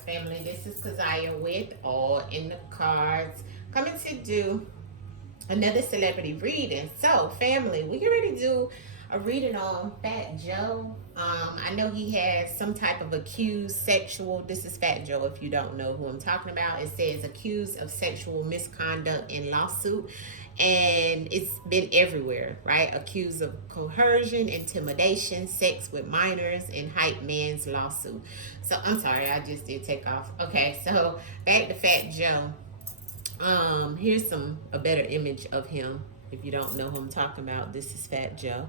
family. This is Kazaya with All in the Cards, coming to do another celebrity reading. So, family, we get ready to do a reading on Fat Joe. I know he has some type of accused sexual. This is Fat Joe. If you don't know who I'm talking about, it says accused of sexual misconduct in lawsuit, and it's been everywhere, right? Accused of coercion, intimidation, sex with minors, and hype man's lawsuit. So I'm sorry, I just did take off. Okay, so back to Fat Joe. Here's a better image of him. If you don't know who I'm talking about, this is Fat Joe.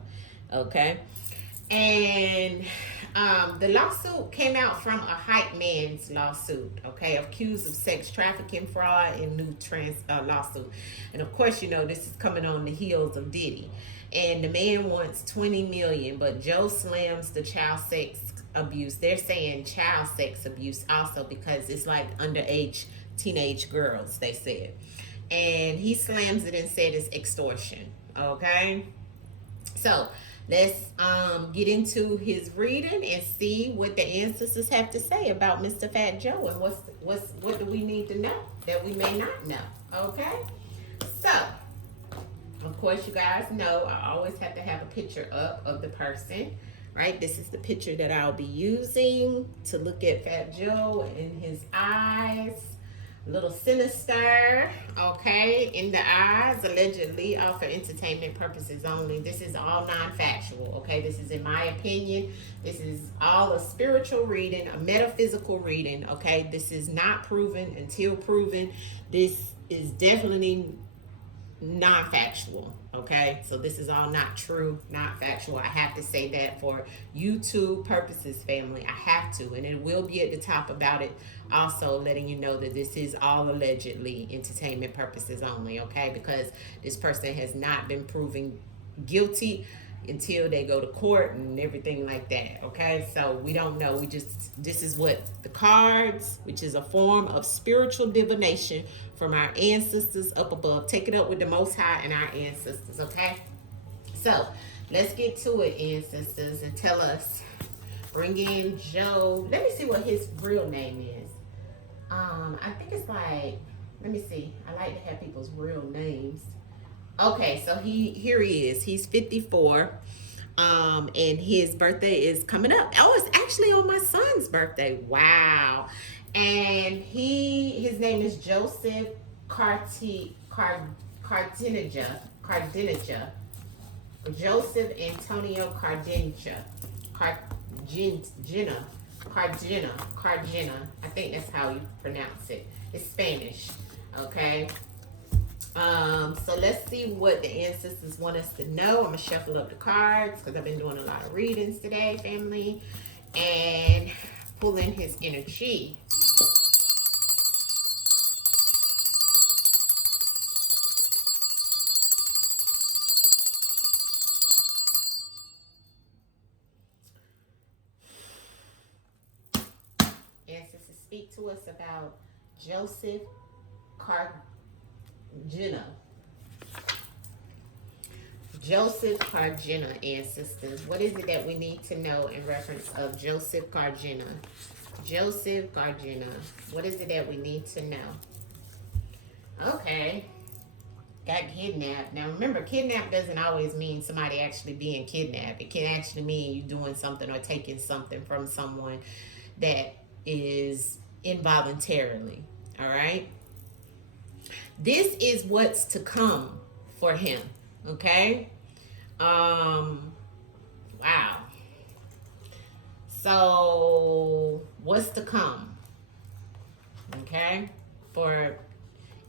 Okay. And the lawsuit came out from a hype man's lawsuit, okay, accused of sex trafficking, fraud, and new trans lawsuit. And of course, you know, this is coming on the heels of Diddy. And the man wants 20 million, but Joe slams the child sex abuse. They're saying child sex abuse also because it's like underage teenage girls, they said. And he slams it and said it's extortion. Okay. So let's get into his reading and see what the ancestors have to say about Mr. Fat Joe and what do we need to know that we may not know. Okay. So of course, you guys know I always have to have a picture up of the person, right? This is the picture that I'll be using to look at Fat Joe and his eyes. A little sinister, okay, in the eyes, allegedly, all for entertainment purposes only. This is all non-factual, okay? This is in my opinion. This is all a spiritual reading, a metaphysical reading, okay? This is not proven until proven. This is definitely non-factual, okay? So this is all not true, not factual. I have to say that for YouTube purposes, family. I have to, and it will be at the top about it, also letting you know that this is all allegedly entertainment purposes only, okay? Because this person has not been proven guilty until they go to court and everything like that, okay? So we don't know. This is what the cards, which is a form of spiritual divination from our ancestors up above. Take it up with the Most High and our ancestors, okay? So let's get to it, ancestors, and tell us. Bring in Joe. Let me see what his real name is. I think it's like, let me see. I like to have people's real names. Okay, so here he is. He's 54. And his birthday is coming up. Oh, it's actually on my son's birthday. Wow. And his name is Joseph Cardinija. Joseph Antonio Cardina. I think that's how you pronounce it. It's Spanish. Okay. So let's see what the ancestors want us to know. I'm gonna shuffle up the cards because I've been doing a lot of readings today, family, and pull in his energy. Ancestors, speak to us about Joseph Cardina. Joseph Cardina, ancestors. What is it that we need to know in reference of Joseph Cardina? Joseph Cardina. What is it that we need to know? Okay. Got kidnapped. Now remember, kidnapped doesn't always mean somebody actually being kidnapped. It can actually mean you doing something or taking something from someone that is involuntarily. All right. This is what's to come for him. Okay. Wow. So what's to come? Okay. For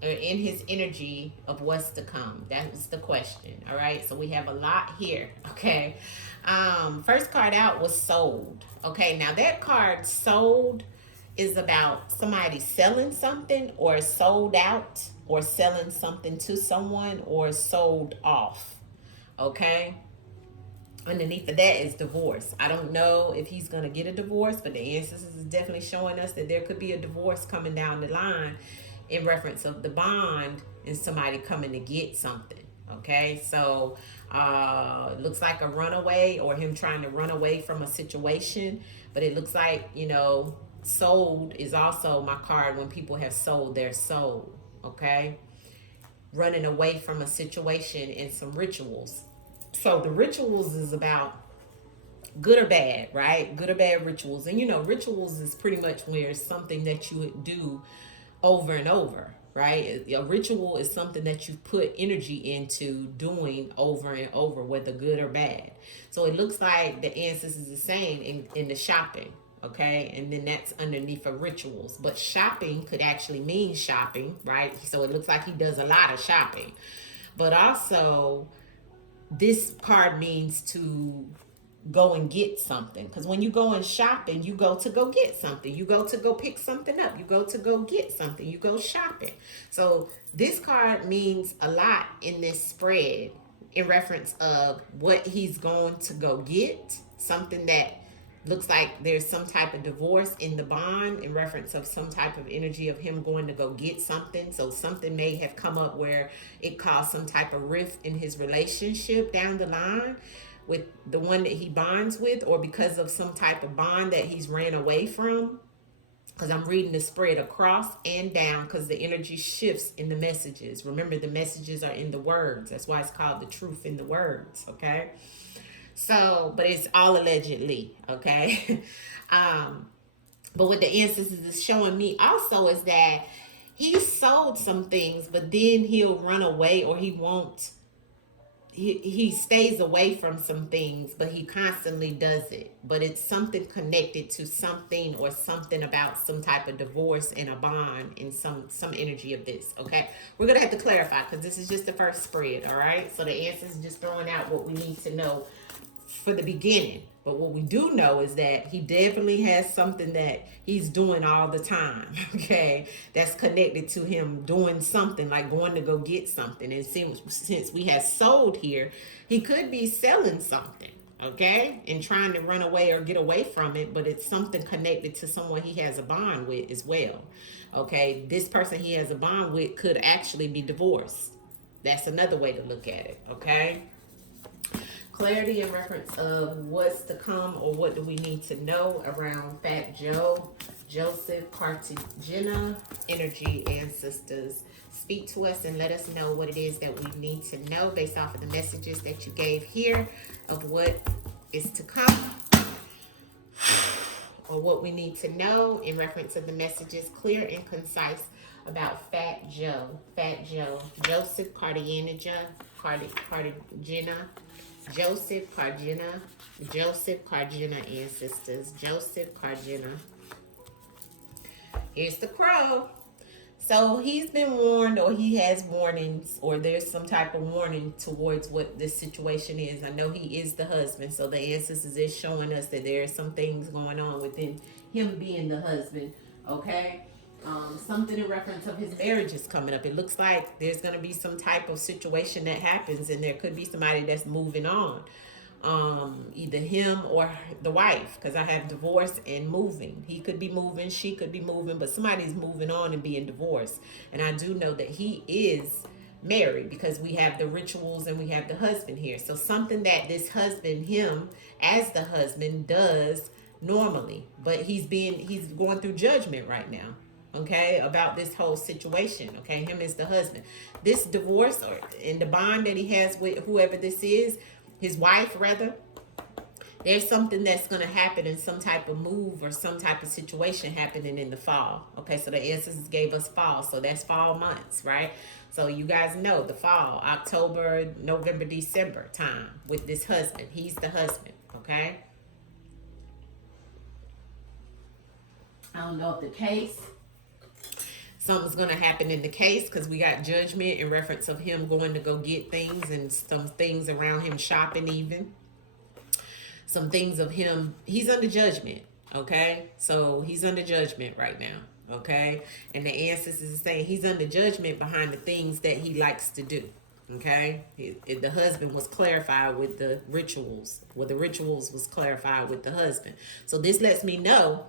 in his energy of what's to come. That's the question. All right. So we have a lot here. Okay. First card out was sold. Okay. Now that card sold is about somebody selling something or sold out or selling something to someone or sold off. Okay. Underneath of that is divorce. I don't know if he's going to get a divorce, but the ancestors is definitely showing us that there could be a divorce coming down the line in reference of the bond and somebody coming to get something. Okay, so it looks like a runaway or him trying to run away from a situation, but it looks like, you know, Sold is also my card when people have sold their soul, okay? Running away from a situation and some rituals. So the rituals is about good or bad, right? Good or bad rituals. And you know, rituals is pretty much where it's something that you would do over and over, right? A ritual is something that you put energy into doing over and over, whether good or bad. So it looks like the ancestors is saying in the shopping, okay? And then that's underneath of rituals. But shopping could actually mean shopping, right? So it looks like he does a lot of shopping. But also, this card means to go and get something, because when you go and shopping, you go to go get something, you go to go pick something up, you go to go get something, you go shopping. So this card means a lot in this spread in reference of what he's going to go get, something that looks like there's some type of divorce in the bond in reference of some type of energy of him going to go get something. So something may have come up where it caused some type of rift in his relationship down the line with the one that he bonds with, or because of some type of bond that he's ran away from. Because I'm reading the spread across and down, because the energy shifts in the messages. Remember, the messages are in the words. That's why it's called the truth in the words, okay? So, but it's all allegedly, okay? But what the ancestors is showing me also is that he sold some things, but then he'll run away, or he won't. He stays away from some things, but he constantly does it. But it's something connected to something, or something about some type of divorce and a bond and some energy of this, okay? We're going to have to clarify, because this is just the first spread, all right? So the answers is just throwing out what we need to know for the beginning. But what we do know is that he definitely has something that he's doing all the time, okay? That's connected to him doing something, like going to go get something. And since we have sold here, he could be selling something, okay? And trying to run away or get away from it, but it's something connected to someone he has a bond with as well, okay? This person he has a bond with could actually be divorced. That's another way to look at it, okay? Clarity in reference of what's to come, or what do we need to know around Fat Joe, Joseph, Cartagena, energy, ancestors. Speak to us and let us know what it is that we need to know based off of the messages that you gave here of what is to come, or what we need to know in reference of the messages, clear and concise, about Fat Joe, Joseph, Cartagena, Joseph Cartagena, ancestors, Joseph Cartagena. Here's the crow. So he's been warned, or he has warnings, or there's some type of warning towards what this situation is. I know he is the husband, so the ancestors is showing us that there are some things going on within him being the husband, okay? Something in reference of his marriage is coming up. It looks like there's going to be some type of situation that happens, and there could be somebody that's moving on. Either him or the wife, because I have divorce and moving. He could be moving, she could be moving, but somebody's moving on and being divorced. And I do know that he is married, because we have the rituals and we have the husband here. So something that this husband, him as the husband, does normally, but he's going through judgment right now, okay, about this whole situation, okay? Him is the husband. This divorce, or in the bond that he has with whoever this is, his wife rather, there's something that's going to happen, in some type of move or some type of situation happening in the fall, okay? So the ancestors gave us fall, so that's fall months, right? So you guys know the fall, October, November, December time with this husband. He's the husband, okay? I don't know if the case, something's going to happen in the case, because we got judgment in reference of him going to go get things, and some things around him shopping even. Some things of him, he's under judgment, okay? So he's under judgment right now, okay? And the ancestors is saying he's under judgment behind the things that he likes to do, okay? The husband was clarified with the rituals. Well, the rituals was clarified with the husband. So this lets me know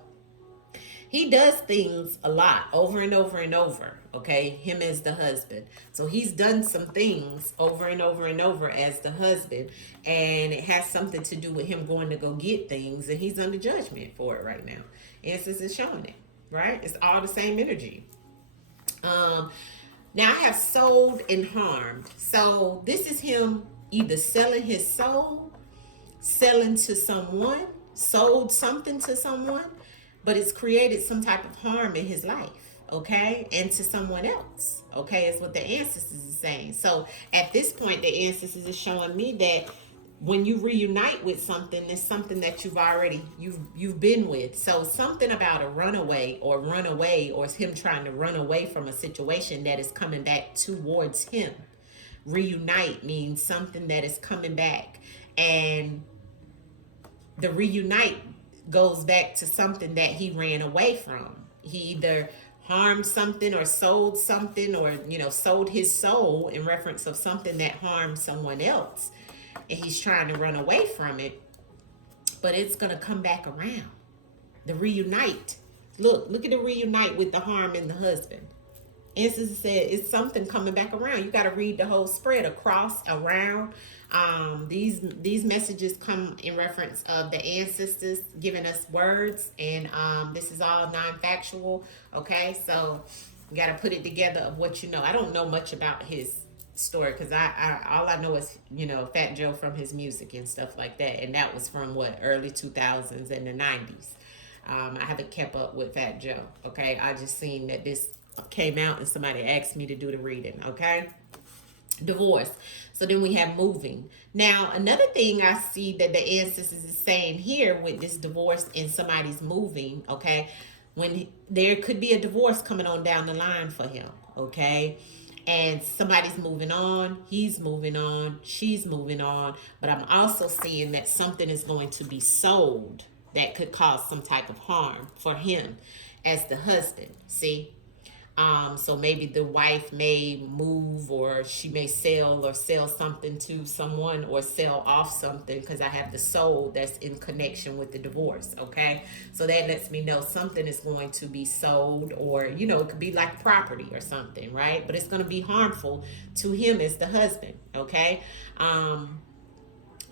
he does things a lot, over and over and over, okay? Him as the husband. So he's done some things over and over and over as the husband, and it has something to do with him going to go get things, and he's under judgment for it right now. Ancestors is showing it, right? It's all the same energy. Now I have sold and harmed. So this is him either selling his soul, selling to someone, sold something to someone, but it's created some type of harm in his life, okay, and to someone else, okay, is what the ancestors is saying. So at this point, the ancestors is showing me that when you reunite with something, it's something that you've been with. So something about a runaway or him trying to run away from a situation that is coming back towards him. Reunite means something that is coming back, and the reunite goes back to something that he ran away from. He either harmed something or sold something, or sold his soul in reference of something that harmed someone else, and he's trying to run away from it, but it's going to come back around. The reunite, look at the reunite with the harm in the husband. Ancestors said it's something coming back around. You got to read the whole spread, across, around. These messages come in reference of the ancestors giving us words, and this is all non-factual. Okay, so you got to put it together of what you know. I don't know much about his story, because I all I know is Fat Joe from his music and stuff like that, and that was from early 2000s and the 90s. I haven't kept up with Fat Joe. Okay, I just seen that this came out and somebody asked me to do the reading. Okay, divorce. So then we have moving. Now another thing I see that the ancestors is saying here with this divorce and somebody's moving, okay, when there could be a divorce coming on down the line for him, okay, and somebody's moving on, he's moving on, she's moving on, but I'm also seeing that something is going to be sold that could cause some type of harm for him as the husband. See, so maybe the wife may move, or she may sell something to someone, or sell off something, because I have the soul that's in connection with the divorce. Okay, so that lets me know something is going to be sold, or it could be like property or something, right? But it's going to be harmful to him as the husband. Okay,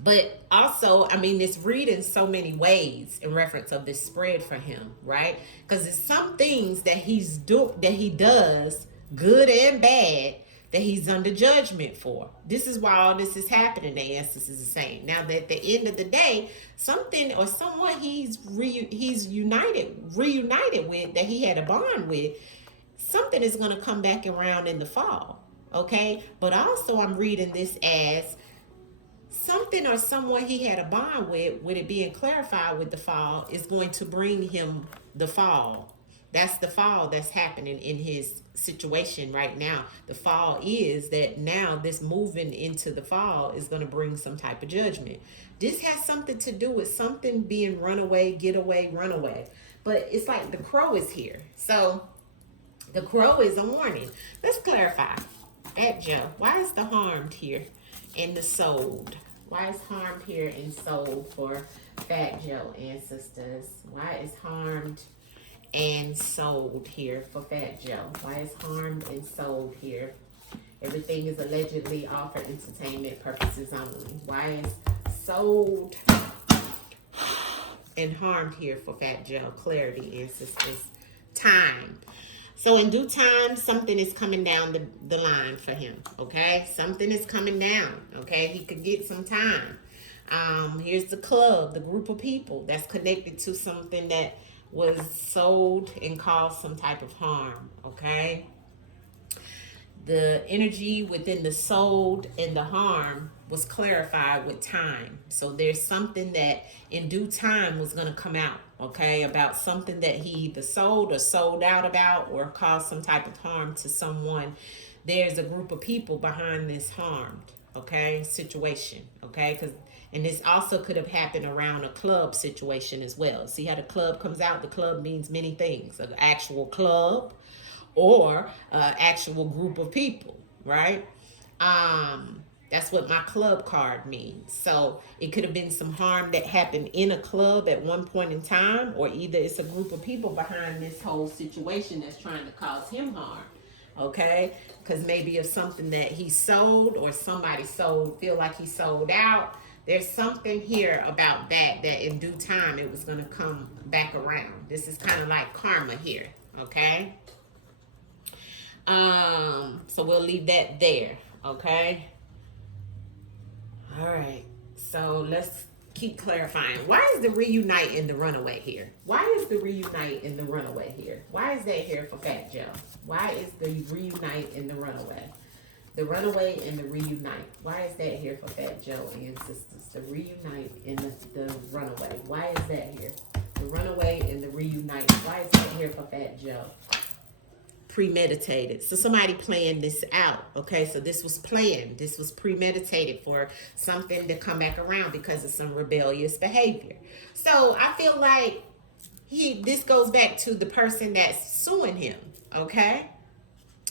but also, it's reading so many ways in reference of this spread for him, right? Because it's some things that he does, good and bad, that he's under judgment for. This is why all this is happening, the ancestors is saying. Now, that at the end of the day, something or someone he's reunited with, that he had a bond with, something is going to come back around in the fall, okay? But also, I'm reading this as something or someone he had a bond with it being clarified with the fall, is going to bring him the fall. That's the fall that's happening in his situation right now. The fall is that now this moving into the fall is going to bring some type of judgment. This has something to do with something being runaway, getaway, runaway. But it's like the crow is here. So the crow is a warning. Let's clarify. At Joe, why is the harmed here and the sold? Why is harmed here and sold for Fat Joe ancestors? Why is harmed and sold here for Fat Joe? Why is harmed and sold here? Everything is allegedly all for entertainment purposes only. Why is sold and harmed here for Fat Joe? Clarity, ancestors. Time. So in due time, something is coming down the line for him, okay? Something is coming down, okay? He could get some time. Here's the club, the group of people that's connected to something that was sold and caused some type of harm, okay? The energy within the sold and the harm was clarified with time. So there's something that in due time was going to come out, okay, about something that he either sold or sold out about, or caused some type of harm to someone. There's a group of people behind this harmed, okay, situation, okay, and this also could have happened around a club situation as well. See how the club comes out? The club means many things. An actual club, or actual group of people, right? That's what my club card means. So it could have been some harm that happened in a club at one point in time, or either it's a group of people behind this whole situation that's trying to cause him harm, okay? Because maybe of something that he sold, or somebody sold, feel like he sold out, there's something here about that in due time it was going to come back around. This is kind of like karma here, okay? So we'll leave that there, okay? All right, so let's keep clarifying. Why is the reunite and the runaway here? Why is the reunite and the runaway here? Why is that here for Fat Joe? Why is the reunite and the runaway? The runaway and the reunite. Why is that here for Fat Joe and sisters? The reunite and the runaway. Why is that here? The runaway and the reunite. Why is that here for Fat Joe? Premeditated. So somebody planned this out. Okay, so this was planned. This was premeditated for something to come back around because of some rebellious behavior. So I feel like this goes back to the person that's suing him. Okay.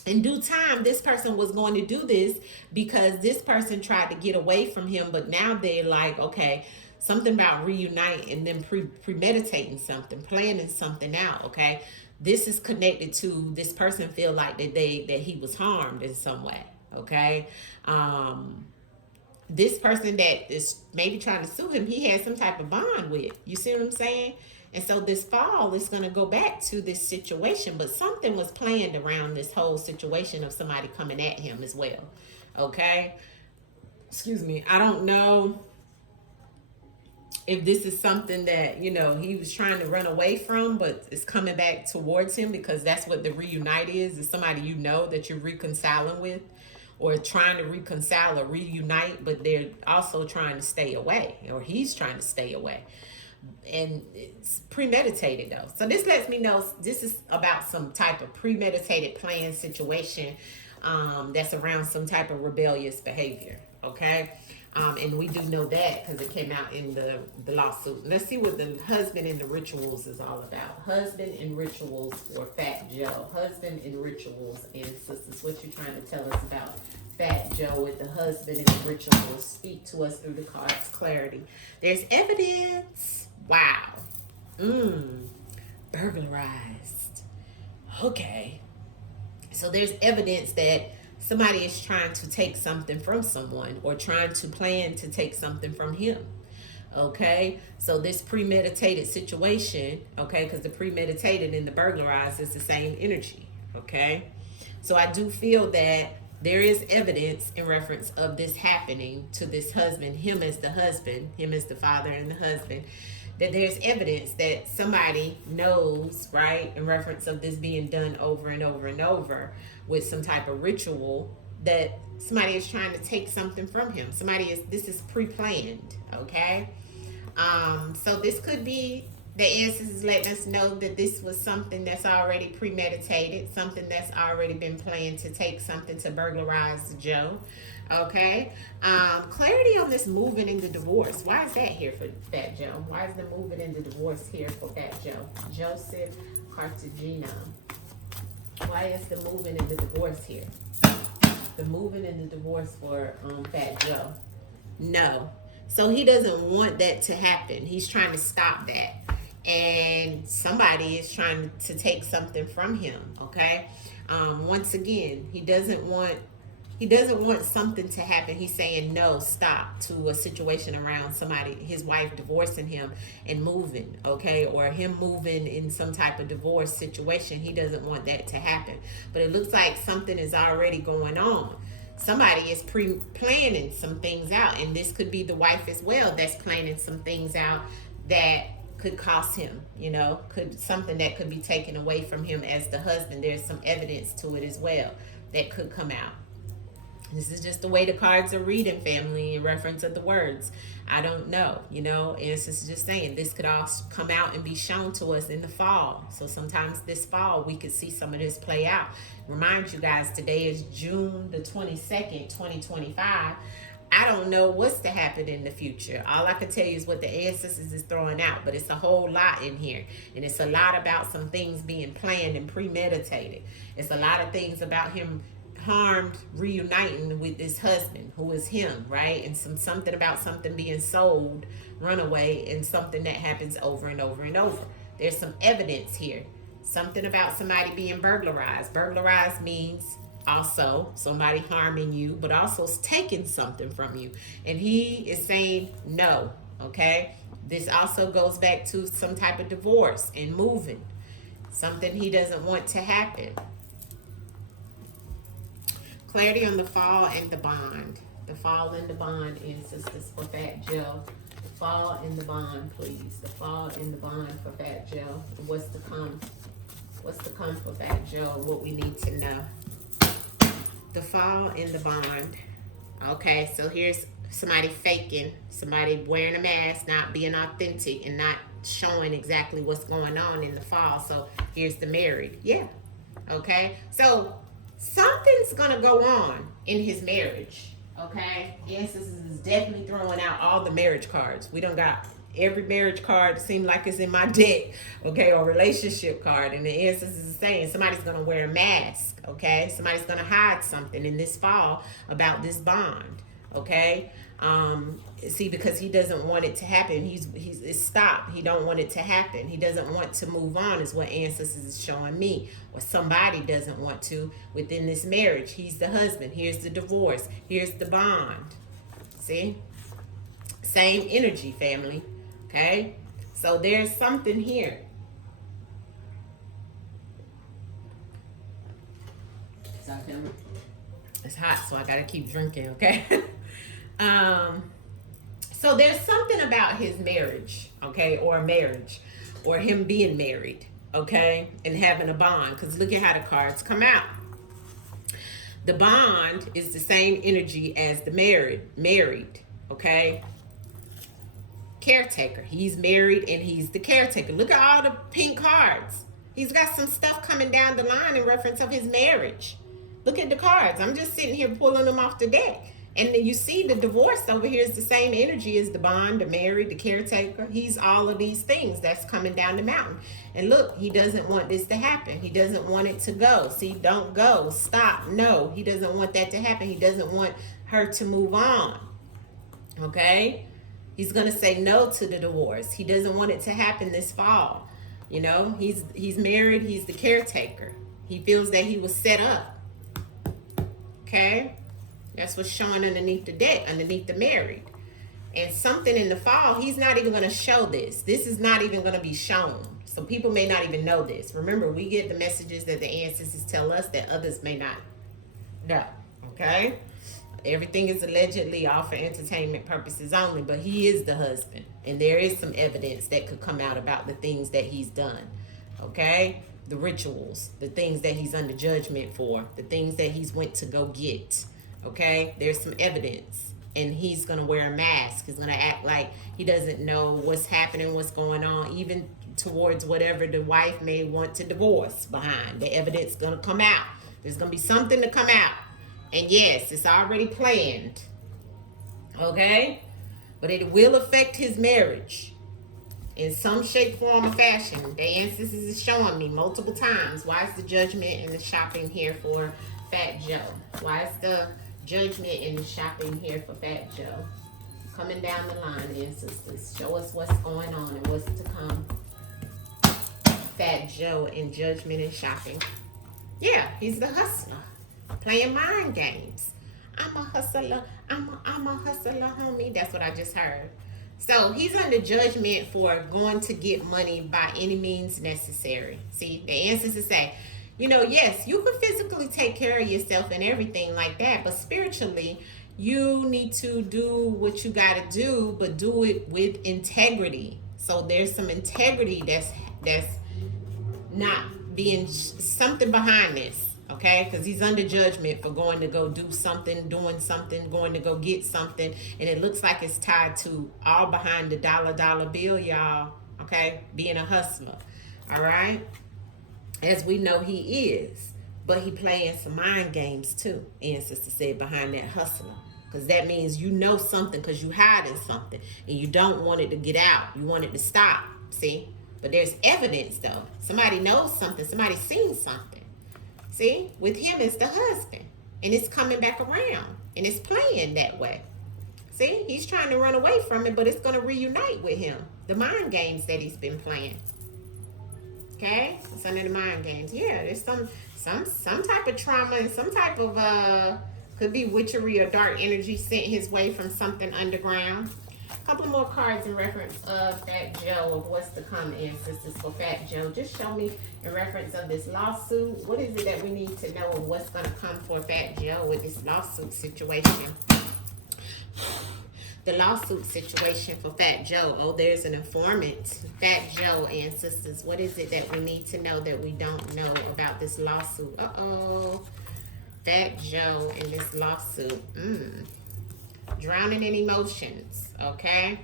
In due time, this person was going to do this because this person tried to get away from him, but now they're like, okay, something about reunite and then premeditating something, planning something out, okay? This is connected to this person feel like that he was harmed in some way, okay? This person that is maybe trying to sue him, he had some type of bond with. You see what I'm saying? And so this fall is going to go back to this situation, but something was planned around this whole situation of somebody coming at him as well. Okay? Excuse me. I don't know if this is something that, you know, he was trying to run away from, but it's coming back towards him because that's what the reunite is somebody you know that you're reconciling with or trying to reconcile or reunite, but they're also trying to stay away or he's trying to stay away. And it's premeditated though. So this lets me know this is about some type of premeditated planned situation that's around some type of rebellious behavior. Okay. And we do know that because it came out in the lawsuit. Let's see what the husband and the rituals is all about. Husband and rituals for Fat Joe. Husband and rituals and sisters. What you trying to tell us about Fat Joe with the husband and the rituals? Speak to us through the cards. Clarity. There's evidence. Wow. Burglarized. Okay. So there's evidence that somebody is trying to take something from someone or trying to plan to take something from him. Okay. So this premeditated situation, okay, because the premeditated and the burglarized is the same energy. Okay. So I do feel that there is evidence in reference of this happening to this husband, him as the husband, him as the father and the husband, that there's evidence that somebody knows, right, in reference of this being done over and over and over with some type of ritual, that somebody is trying to take something from him. This is pre-planned, okay? So this could be, the answers is letting us know that this was something that's already premeditated, something that's already been planned to take something to burglarize Joe. Okay. Clarity on this moving into divorce. Why is that here for Fat Joe? Why is the moving into divorce here for Fat Joe? Joseph Cartagena. Why is the moving into divorce here? The moving into divorce for Fat Joe. No. So he doesn't want that to happen. He's trying to stop that. And somebody is trying to take something from him. Okay. Once again, he doesn't want something to happen. He's saying no, stop to a situation around somebody, his wife divorcing him and moving, okay? Or him moving in some type of divorce situation. He doesn't want that to happen. But it looks like something is already going on. Somebody is planning some things out. And this could be the wife as well that's planning some things out that could cost him, you know, something that could be taken away from him as the husband. There's some evidence to it as well that could come out. This is just the way the cards are reading, family, in reference of the words. I don't know, you know, and it's just saying this could all come out and be shown to us in the fall. So sometimes this fall we could see some of this play out. Remind you guys, today is June the 22nd, 2025. I don't know what's to happen in the future. All I can tell you is what the ancestors is throwing out, but it's a whole lot in here. And it's a lot about some things being planned and premeditated. It's a lot of things about him harmed reuniting with his husband, who is him, right? And something about something being sold, runaway, and something that happens over and over and over. There's some evidence here. Something about somebody being burglarized. Burglarized means also somebody harming you, but also taking something from you. And he is saying no, okay? This also goes back to some type of divorce and moving. Something he doesn't want to happen. Clarity on the fall and the bond. The fall and the bond, ancestors, for Fat Joe. The fall and the bond, please. The fall and the bond for Fat Joe. What's to come? What's to come for Fat Joe? What we need to know. The fall and the bond. Okay, so here's somebody faking, somebody wearing a mask, not being authentic, and not showing exactly what's going on in the fall. So here's the married. Yeah. Okay. So something's gonna go on in his marriage. Okay. Yes, this is definitely throwing out all the marriage cards. We don't got every marriage card seem like it's in my deck, okay, or relationship card. And the answers is saying somebody's gonna wear a mask, okay? Somebody's gonna hide something in this fall about this bond, okay? See, because he doesn't want it to happen. It's stopped. He don't want it to happen. He doesn't want to move on, is what ancestors is showing me. Or somebody doesn't want to within this marriage. He's the husband. Here's the divorce. Here's the bond. See? Same energy, family. Okay? So there's something here. It's hot, so I gotta keep drinking, okay? So there's something about his marriage, okay, or marriage, or him being married, okay, and having a bond. Because look at how the cards come out. The bond is the same energy as the married, okay? Caretaker. He's married and he's the caretaker. Look at all the pink cards. He's got some stuff coming down the line in reference of his marriage. Look at the cards. I'm just sitting here pulling them off the deck. And then you see the divorce over here is the same energy as the bond, the married, the caretaker. He's all of these things that's coming down the mountain. And look, he doesn't want this to happen. He doesn't want it to go. See, don't go. Stop. No, he doesn't want that to happen. He doesn't want her to move on. Okay? He's going to say no to the divorce. He doesn't want it to happen this fall. You know, he's married. He's the caretaker. He feels that he was set up. Okay? That's what's showing underneath the deck, underneath the married. And something in the fall, he's not even going to show this. This is not even going to be shown. So people may not even know this. Remember, we get the messages that the ancestors tell us that others may not know. Okay? Everything is allegedly all for entertainment purposes only, but he is the husband. And there is some evidence that could come out about the things that he's done. Okay? The rituals, the things that he's under judgment for, the things that he's went to go get. Okay, there's some evidence, and he's gonna wear a mask. He's gonna act like he doesn't know what's happening, what's going on, even towards whatever the wife may want to divorce behind. The evidence gonna come out. There's gonna be something to come out, and yes, it's already planned. Okay, but it will affect his marriage in some shape, form, or fashion. The ancestors is showing me multiple times. Why is the judgment and the shopping here for Fat Joe? Why is the judgment and the shopping here for Fat Joe? Coming down the line, ancestors. Show us what's going on and what's to come. Fat Joe and judgment and shopping. Yeah, he's the hustler. Playing mind games. I'm a hustler. I'm a hustler, homie. That's what I just heard. So he's under judgment for going to get money by any means necessary. See, the ancestors say, you know, yes, you can physically take care of yourself and everything like that, but spiritually, you need to do what you got to do, but do it with integrity. So there's some integrity that's not being something behind this, okay? Because he's under judgment for going to go do something, doing something, going to go get something, and it looks like it's tied to all behind the dollar bill, y'all, okay? Being a hustler, all right? As we know he is, but he playing some mind games too, ancestor said, behind that hustler. Because that means you know something because you hiding something and you don't want it to get out. You want it to stop, see? But there's evidence though. Somebody knows something. Somebody seen something. See? With him, it's the husband. And it's coming back around. And it's playing that way. See? He's trying to run away from it, but it's going to reunite with him. The mind games that he's been playing. Okay? It's under the mind games. Yeah, there's Some type of trauma and some type of could be witchery or dark energy sent his way from something underground. A couple more cards in reference of Fat Joe of what's to come, ancestors, for Fat Joe. Just show me in reference of this lawsuit. What is it that we need to know of what's going to come for Fat Joe with this lawsuit situation? The lawsuit situation for Fat Joe. Oh, there's an informant. Fat Joe, ancestors. What is it that we need to know that we don't know about this lawsuit? Uh-oh. Fat Joe and this lawsuit. Drowning in emotions. Okay.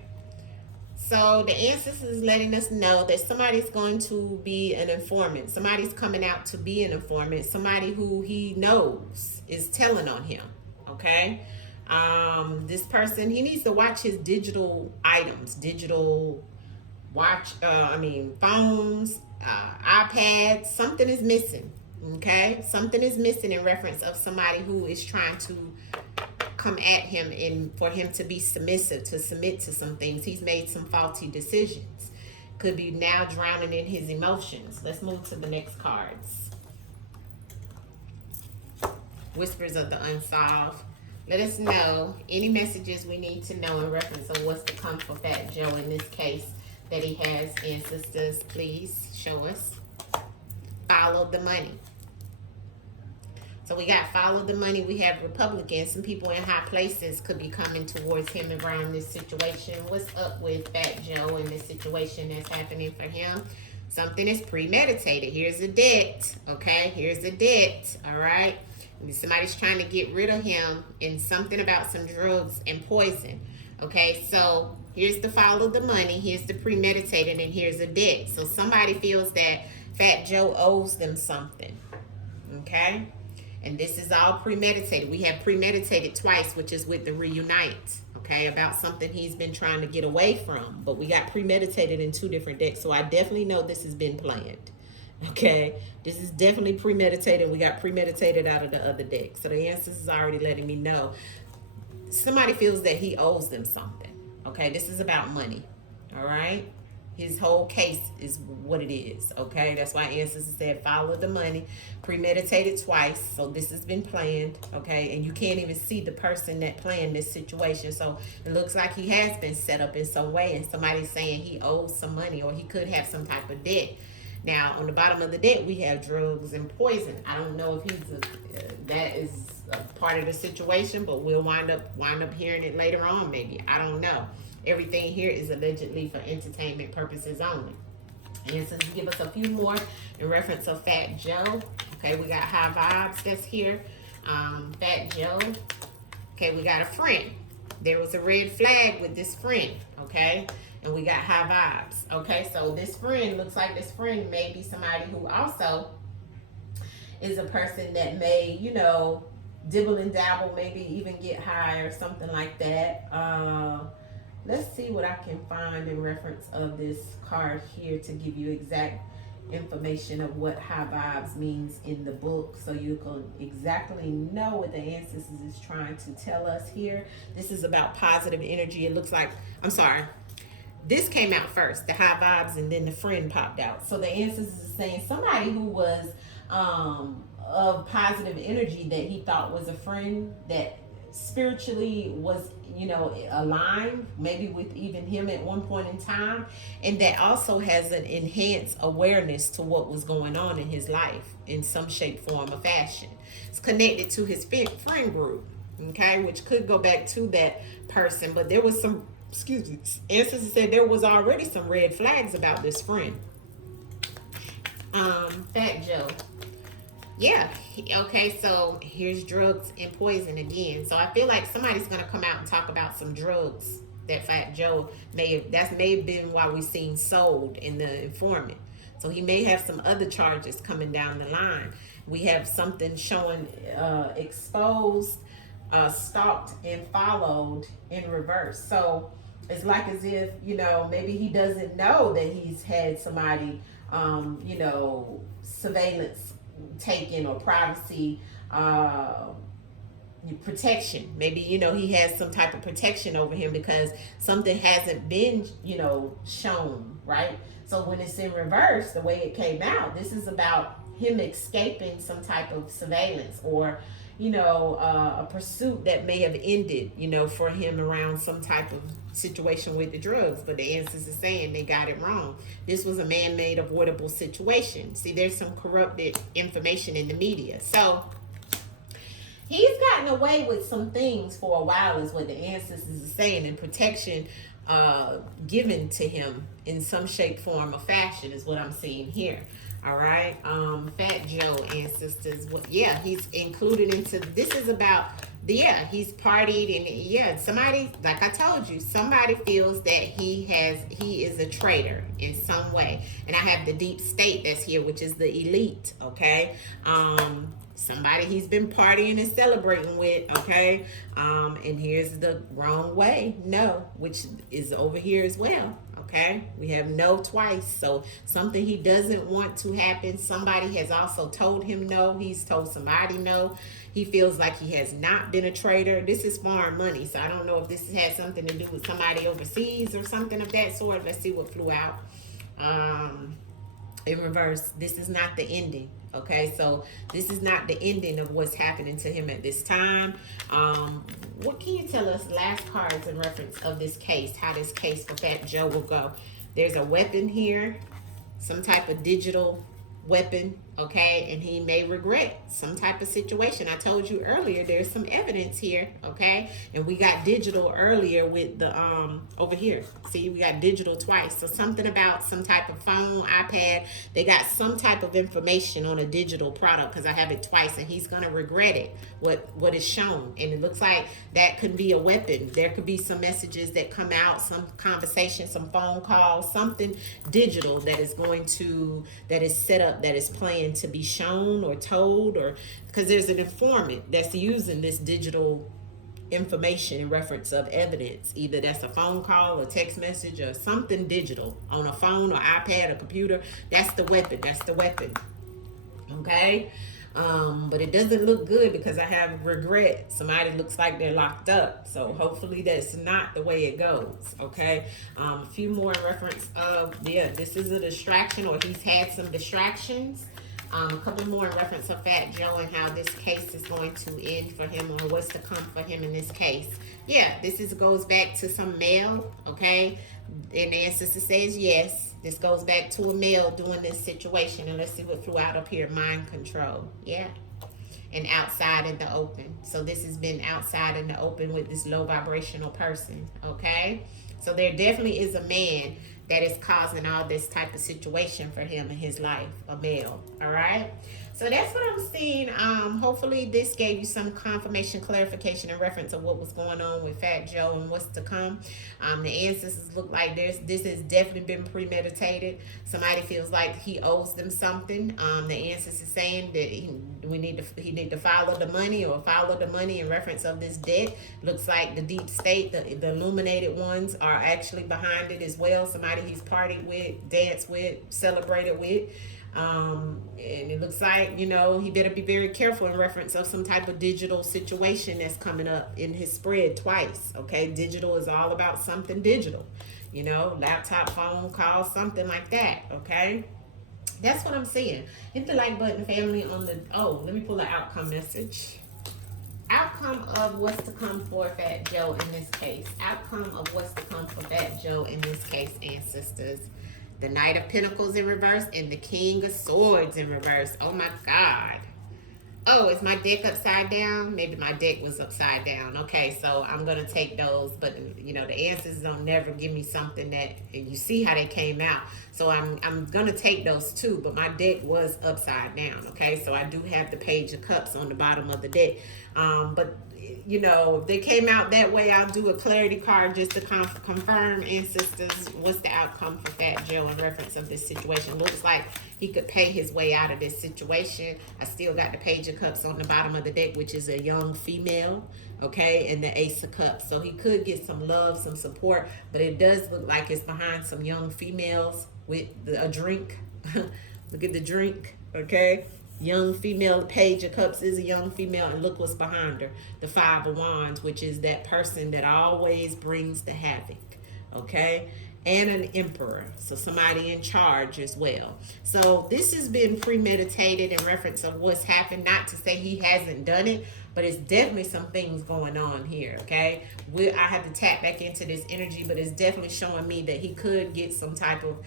So the ancestors is letting us know that somebody's going to be an informant. Somebody's coming out to be an informant. Somebody who he knows is telling on him. Okay. This person, he needs to watch his digital items, phones, iPads. Something is missing. Okay. Something is missing in reference of somebody who is trying to come at him and for him to be submissive, to submit to some things. He's made some faulty decisions. Could be now drowning in his emotions. Let's move to the next cards. Whispers of the Unsolved. Let us know any messages we need to know in reference of what's to come for Fat Joe in this case that he has. Ancestors, please show us. Follow the money. So we got follow the money. We have Republicans. Some people in high places could be coming towards him around this situation. What's up with Fat Joe and this situation that's happening for him? Something is premeditated. Here's a debt. Okay, here's a debt. All right. Somebody's trying to get rid of him, and something about some drugs and poison. Okay, so here's the follow the money, here's the premeditated, and here's a debt. So somebody feels that Fat Joe owes them something. Okay, and this is all premeditated. We have premeditated twice, which is with the reunite. Okay, about something he's been trying to get away from, but we got premeditated in two different decks. So I definitely know this has been planned. Okay, this is definitely premeditated. We got premeditated out of the other deck. So the ancestors is already letting me know somebody feels that he owes them something. Okay, this is about money. All right, his whole case is what it is. Okay, that's why ancestors said follow the money, premeditated twice. So this has been planned. Okay, and you can't even see the person that planned this situation. So it looks like he has been set up in some way, and somebody's saying he owes some money or he could have some type of debt. Now, on the bottom of the deck, we have drugs and poison. I don't know if that is a part of the situation, but we'll wind up hearing it later on, maybe. I don't know. Everything here is allegedly for entertainment purposes only. And since you give us a few more in reference of Fat Joe, okay, we got high vibes that's here. Fat Joe. Okay, we got a friend. There was a red flag with this friend, okay? And we got high vibes. Okay, so this friend, looks like this friend may be somebody who also is a person that may, dibble and dabble, maybe even get high or something like that. Let's see what I can find in reference of this card here to give you exact information of what high vibes means in the book, so you can exactly know what the ancestors is trying to tell us here. This is about positive energy. It looks like, this came out first, the high vibes, and then the friend popped out. So the ancestors is saying somebody who was of positive energy that he thought was a friend, that spiritually was, aligned, maybe with even him at one point in time, and that also has an enhanced awareness to what was going on in his life in some shape, form, or fashion. It's connected to his friend group, okay, which could go back to that person, but there was some, ancestors said there was already some red flags about this friend. Fat Joe. Yeah, okay, so here's drugs and poison again. So I feel like somebody's going to come out and talk about some drugs that Fat Joe may have been why we seen sold in the informant. So he may have some other charges coming down the line. We have something showing exposed, stalked, and followed in reverse. So it's like as if, maybe he doesn't know that he's had somebody, surveillance taken or privacy protection. Maybe, he has some type of protection over him because something hasn't been, shown, right? So when it's in reverse, the way it came out, this is about him escaping some type of surveillance, or a pursuit that may have ended, for him around some type of situation with the drugs. But the ancestors is saying they got it wrong. This was a man-made avoidable situation. See, there's some corrupted information in the media. So he's gotten away with some things for a while, is what the ancestors are saying, and protection given to him in some shape, form, or fashion is what I'm seeing here. All right, Fat Joe ancestors. Yeah, he's included into this. Is about he's partied, and somebody, like I told you, somebody feels that he is a traitor in some way. And I have the deep state that's here, which is the elite. Okay, somebody he's been partying and celebrating with. Okay, and here's the wrong way, no, which is over here as well. Okay, we have no twice. So something he doesn't want to happen. Somebody has also told him no. He's told somebody no. He feels like he has not been a traitor. This is foreign money. So I don't know if this has something to do with somebody overseas or something of that sort. Let's see what flew out. In reverse, this is not the ending. Okay, so this is not the ending of what's happening to him at this time. What can you tell us, last cards in reference of this case, how this case for Fat Joe will go? There's a weapon here, some type of digital weapon, okay, and he may regret some type of situation. I told you earlier there's some evidence here, okay, and we got digital earlier with the over here. See, we got digital twice. So something about some type of phone, iPad, they got some type of information on a digital product, because I have it twice, and he's gonna regret it, what is shown. And it looks like that could be a weapon. There could be some messages that come out, some conversation, some phone calls, something digital that is that is set up, that is planned to be shown or told, or because there's an informant that's using this digital information in reference of evidence. Either that's a phone call, a text message, or something digital on a phone or iPad or computer. That's the weapon. Okay, but it doesn't look good, because I have regret. Somebody looks like they're locked up, so hopefully that's not the way it goes. Okay, a few more in reference of this is a distraction, or he's had some distractions. A couple more in reference of Fat Joe and how this case is going to end for him, or what's to come for him in this case. This goes back to some male, okay? And the ancestor says yes. This goes back to a male doing this situation. And let's see what flew out up here. Mind control. And outside in the open. So this has been outside in the open with this low vibrational person, okay? So there definitely is a man that is causing all this type of situation for him in his life, a male. All right, so that's what I'm seeing. Hopefully this gave you some confirmation, clarification, and reference of what was going on with Fat Joe and what's to come. The ancestors look like this has definitely been premeditated. Somebody feels like he owes them something. The ancestors saying that he need to follow the money, or follow the money in reference of this debt. Looks like the deep state, the illuminated ones, are actually behind it as well. Somebody he's partied with, danced with, celebrated with. And it looks like, he better be very careful in reference of some type of digital situation that's coming up in his spread twice. Okay, digital is all about something digital, laptop, phone call, something like that. Okay, that's what I'm seeing. Hit the like button, family. Let me pull an outcome message. Outcome of what's to come for Fat Joe in this case. Outcome of what's to come for Fat Joe in this case, ancestors. The Knight of Pentacles in reverse and the King of Swords in reverse. Oh my God. Oh, is my deck upside down? Maybe my deck was upside down. Okay, so I'm going to take those. But, the answers don't never give me something that, and you see how they came out. So I'm going to take those too. But my deck was upside down. Okay, so I do have the Page of Cups on the bottom of the deck. But, if they came out that way, I'll do a clarity card just to confirm, ancestors, what's the outcome for Fat Joe in reference of this situation. Looks like he could pay his way out of this situation. I still got the Page of Cups on the bottom of the deck, which is a young female, okay, and the Ace of Cups. So he could get some love, some support, but it does look like it's behind some young females with a drink. Look at the drink, okay? Young female. Page of Cups is a young female, and look what's behind her. The Five of Wands, which is that person that always brings the havoc, okay? and an emperor, so somebody in charge as well. So this has been premeditated in reference of what's happened. Not to say he hasn't done it, but it's definitely some things going on here. Okay, I have to tap back into this energy, but it's definitely showing me that he could get some type of,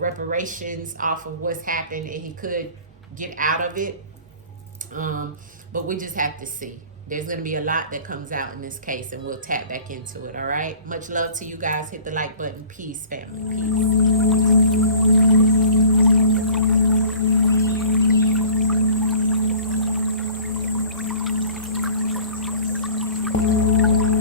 reparations off of what's happened, and he could get out of it. But we just have to see. There's going to be a lot that comes out in this case, and we'll tap back into it. All right. Much love to you guys. Hit the like button. Peace, family. Peace.